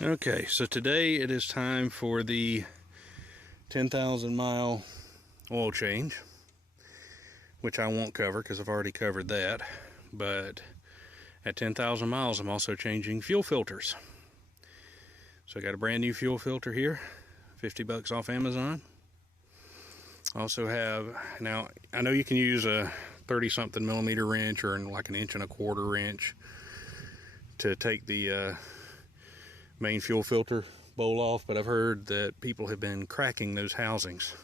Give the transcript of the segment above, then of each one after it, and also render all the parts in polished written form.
Okay, so today it is time for the 10,000 mile oil change, which I won't cover because I've already covered that. But at 10,000 miles, I'm also changing fuel filters. So I got a brand new fuel filter here, 50 bucks off Amazon. Also have, now I know you can use a 30 something millimeter wrench or like an 1.25 inch wrench to take the main fuel filter bowl off, but I've heard that people have been cracking those housings.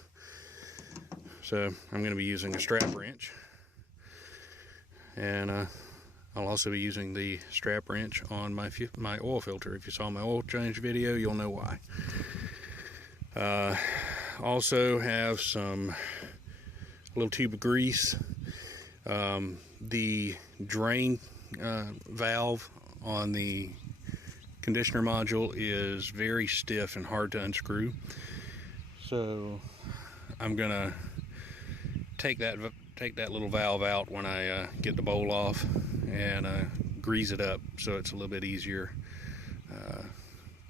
So I'm going to be using a strap wrench, and I'll also be using the strap wrench on my oil filter. If you saw my oil change video, you'll know why. Also have a little tube of grease. The drain valve on the conditioner module is very stiff and hard to unscrew, so I'm gonna take that little valve out when I get the bowl off and grease it up so it's a little bit easier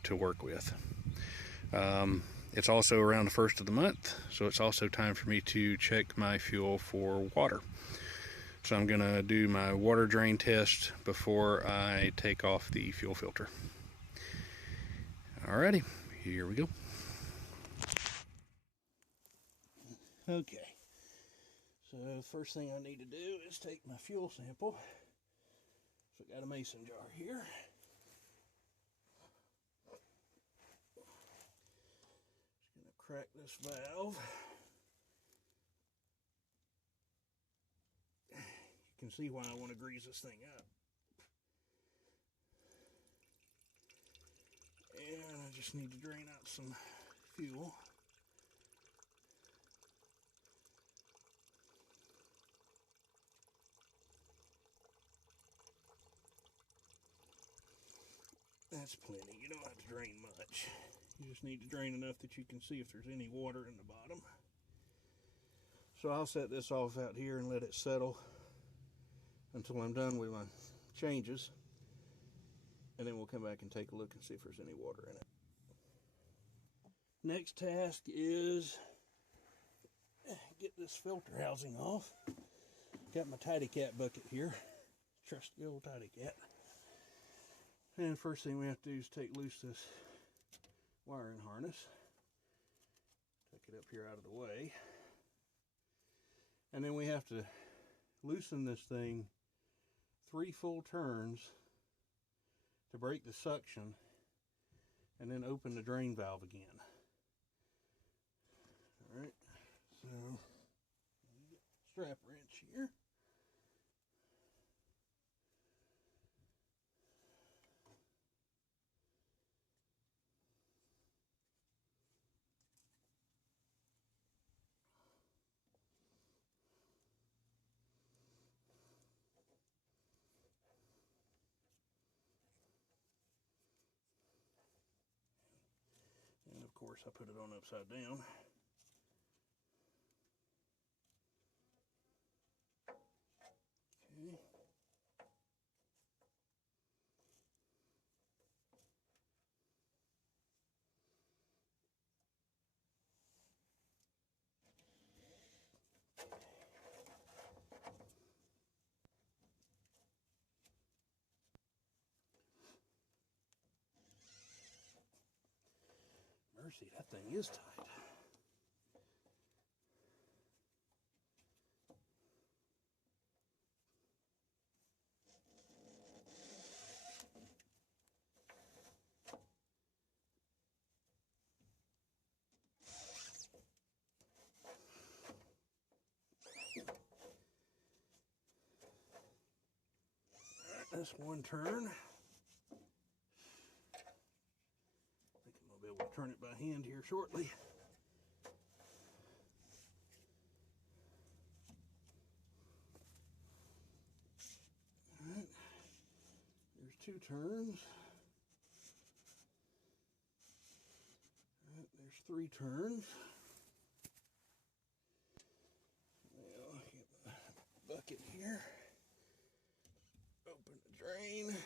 to work with. It's also around the first of the month, so it's also time for me to check my fuel for water. So I'm gonna do my water drain test before I take off the fuel filter. Alrighty, here we go. Okay, so the first thing I need to do is take my fuel sample. So I got a mason jar here. Just gonna crack this valve. You can see why I want to grease this thing up. And I just need to drain out some fuel. That's plenty. You don't have to drain much. You just need to drain enough that you can see if there's any water in the bottom. So I'll set this off out here and let it settle until I'm done with my changes. And then we'll come back and take a look and see if there's any water in it. Next task is get this filter housing off. Got my tidy cat bucket here. Trusty old tidy cat. And first thing we have to do is take loose this wiring harness. Take it up here out of the way. And then we have to loosen this thing 3 full turns to break the suction, and then open the drain valve again. Alright, so strap wrench here. And of course I put it on upside down. Okay. Mercy, that thing is tight. That's one turn. I think I'm going to be able to turn it by hand here shortly. Alright, there's 2 turns. Alright, there's 3 turns. Now, get my bucket here. Open the drain.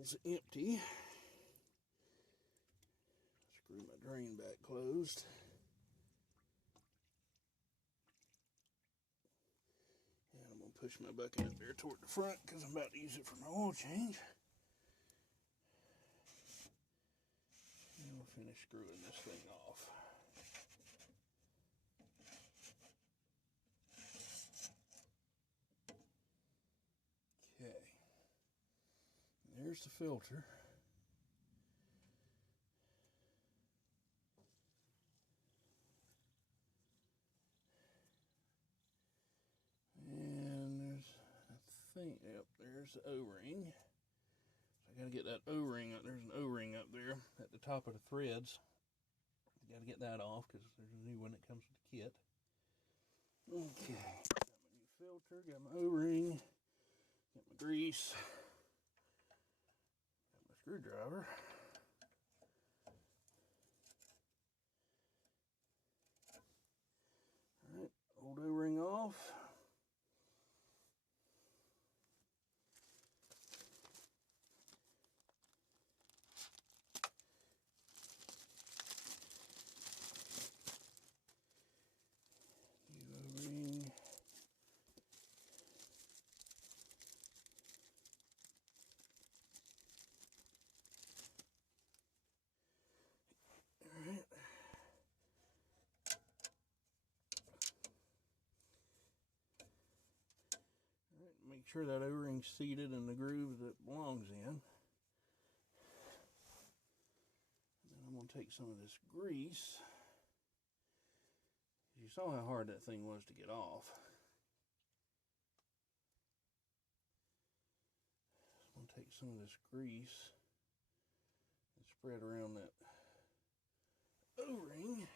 bowl's empty. Screw my drain back closed. And I'm going to push my bucket up there toward the front because I'm about to use it for my oil change. And we'll finish screwing this thing off. Okay. There's the filter. And there's, I think, yep, there's the O-ring. So I gotta get that O-ring up. There's an O-ring up there at the top of the threads. You gotta get that off because there's a new one that comes with the kit. Okay, got my new filter, got my O-ring, got my grease, got my screwdriver. Alright, old O-ring off. New O-ring. Alright. Make sure that O-ring's seated in the groove that it belongs in. And then I'm going to take some of this grease. You saw how hard that thing was to get off. I'm going to take some of this grease and spread around that O-ring.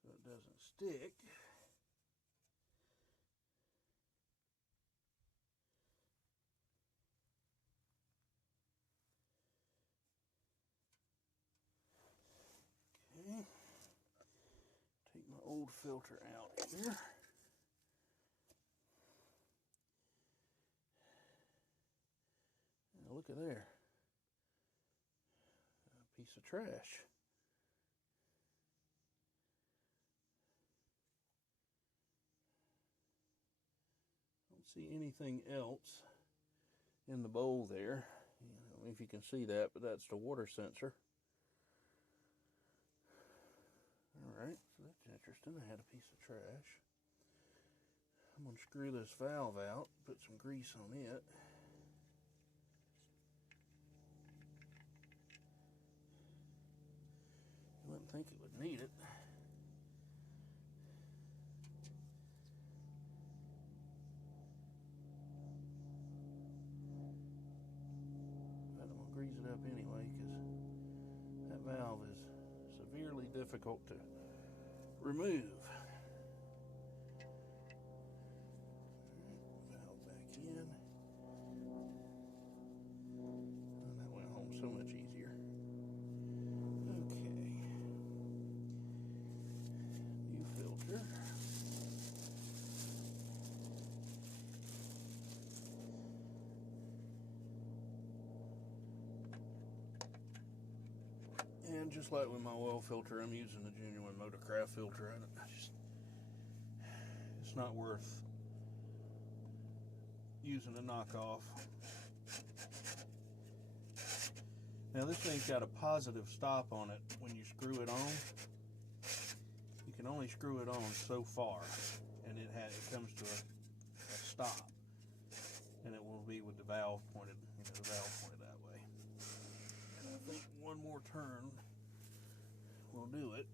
So it doesn't stick. Okay. Take my old filter out here. Now look at there. A piece of trash. Don't see anything else in the bowl there. I don't know if you can see that, but that's the water sensor. Alright, so that's interesting. I had a piece of trash. I'm going to screw this valve out, put some grease on it. You wouldn't think it would need it. But I'm going to grease it up anyway because that valve is severely difficult to remove. Right, valve back in. Oh, that went home so much easier. Okay. New filter. And just like with my oil filter, I'm using the genuine Motorcraft filter. It's not worth using a knockoff. Now this thing's got a positive stop on it when you screw it on. You can only screw it on so far, and it comes to a stop, and it will be with the valve pointed, the valve pointed that way. And I think one more turn will do it.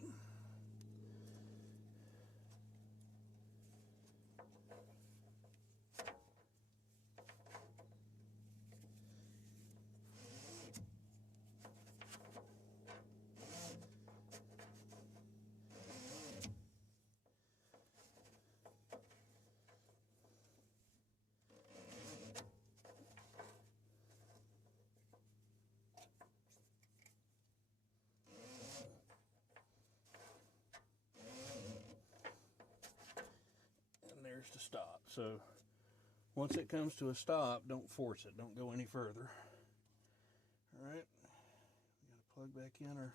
stop. So once it comes to a stop, don't force it. Don't go any further. All right, we got to plug back in our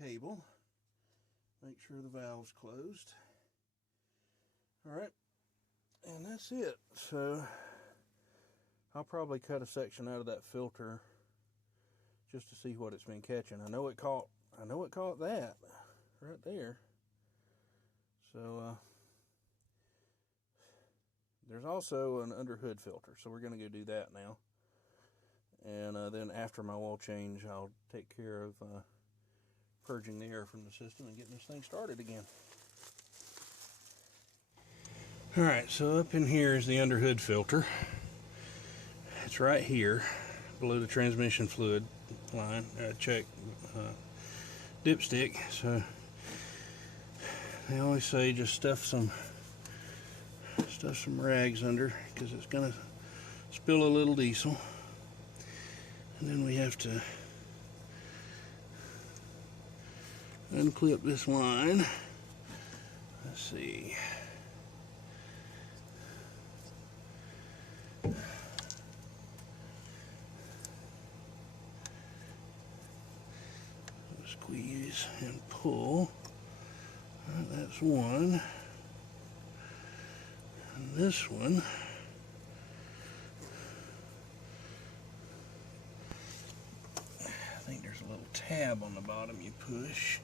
cable. Make sure the valve's closed. All right, and that's it. So I'll probably cut a section out of that filter just to see what it's been catching. I know it caught that right there. So there's also an under hood filter, so we're going to go do that now. And then after my oil change, I'll take care of purging the air from the system and getting this thing started again. Alright, so up in here is the under hood filter. It's right here below the transmission fluid line. Check dipstick. So they always say just stuff some rags under, because it's gonna spill a little diesel. And then we have to unclip this line. Let's see. Squeeze and pull. Right, that's one. And this one, I think there's a little tab on the bottom you push.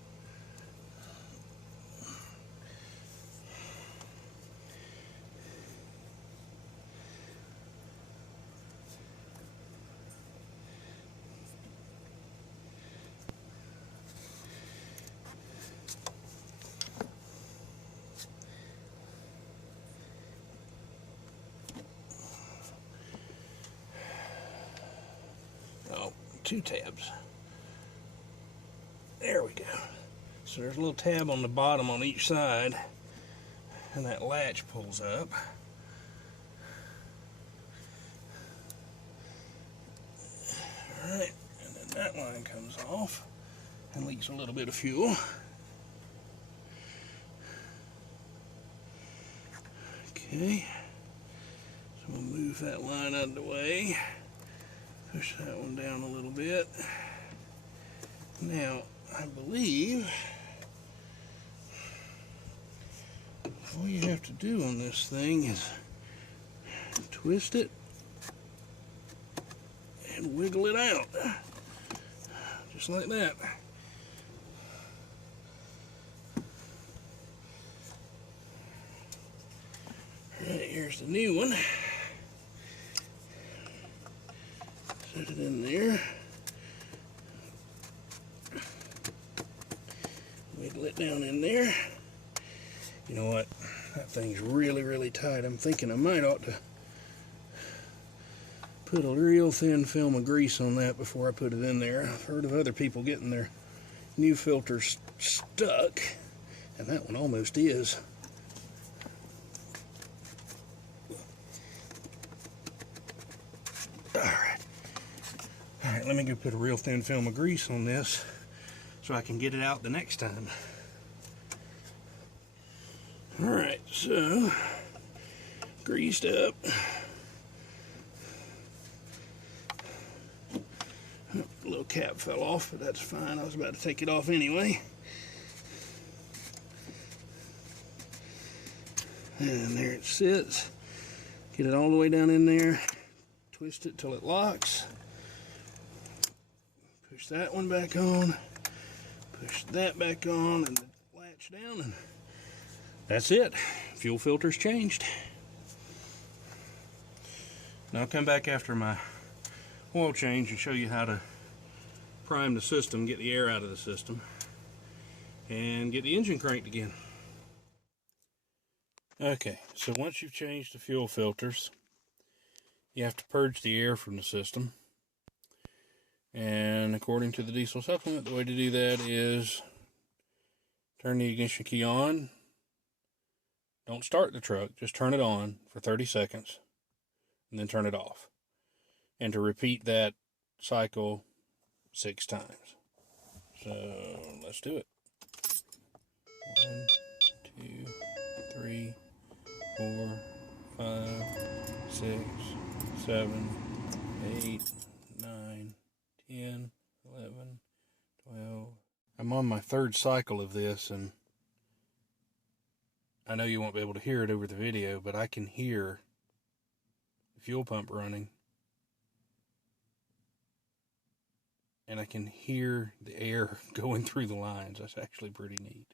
Oh, two tabs. There we go. So there's a little tab on the bottom on each side, and that latch pulls up. Alright, and then that line comes off and leaks a little bit of fuel. Okay, so we'll move that line out of the way. Push that one down a little bit. Now, I believe all you have to do on this thing is twist it and wiggle it out. Just like that. Alright, here's the new one. Set it in there. Wiggle it down in there. You know what? That thing's really, really tight. I'm thinking I might ought to put a real thin film of grease on that before I put it in there. I've heard of other people getting their new filters stuck, and that one almost is. Alright, let me go put a real thin film of grease on this so I can get it out the next time. Alright, so greased up. The little cap fell off, but that's fine. I was about to take it off anyway. And there it sits. Get it all the way down in there. Twist it till it locks. Push that one back on. Push that back on and the latch down, and that's it. Fuel filter's changed. Now I'll come back after my oil change and show you how to prime the system, get the air out of the system, and get the engine cranked again. Okay, so once you've changed the fuel filters, you have to purge the air from the system. And according to the diesel supplement, the way to do that is turn the ignition key on. Don't start the truck, just turn it on for 30 seconds and then turn it off. And to repeat that cycle 6 times. So let's do it. 1, 2, 3, 4, 5, 6, 7, 8, 9, 10, 11, 12. I'm on my third cycle of this, and I know you won't be able to hear it over the video, but I can hear the fuel pump running. And I can hear the air going through the lines. That's actually pretty neat.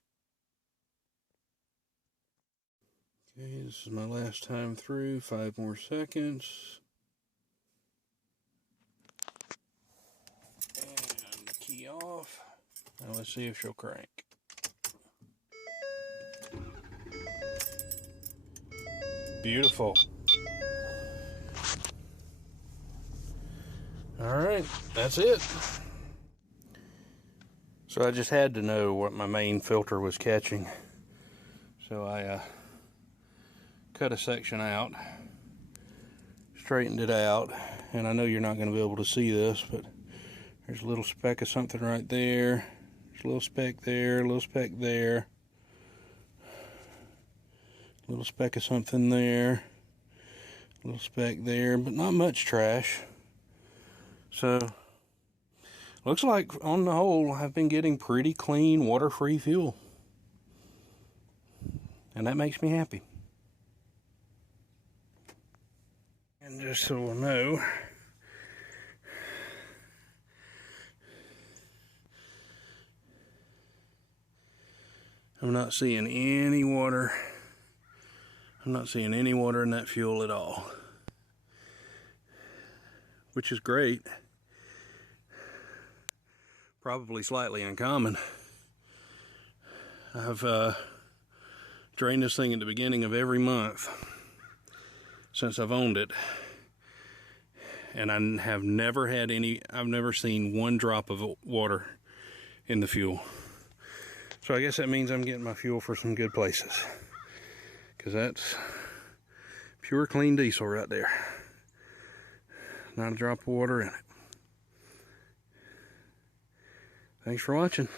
Okay, this is my last time through. 5 more seconds. And key off. Now let's see if she'll crank. Beautiful. Alright, that's it. So I just had to know what my main filter was catching. So I cut a section out, straightened it out, and I know you're not going to be able to see this, but there's a little speck of something right there. There's a little speck there, a little speck there. A little speck of something there. A little speck there, but not much trash. So, looks like on the whole, I've been getting pretty clean, water-free fuel. And that makes me happy. And just so we'll know, I'm not seeing any water. I'm not seeing any water in that fuel at all, which is great. Probably slightly uncommon. I've drained this thing at the beginning of every month since I've owned it, and I have never had I've never seen one drop of water in the fuel. So I guess that means I'm getting my fuel for some good places, because that's pure clean diesel right there. Not a drop of water in it. Thanks for watching.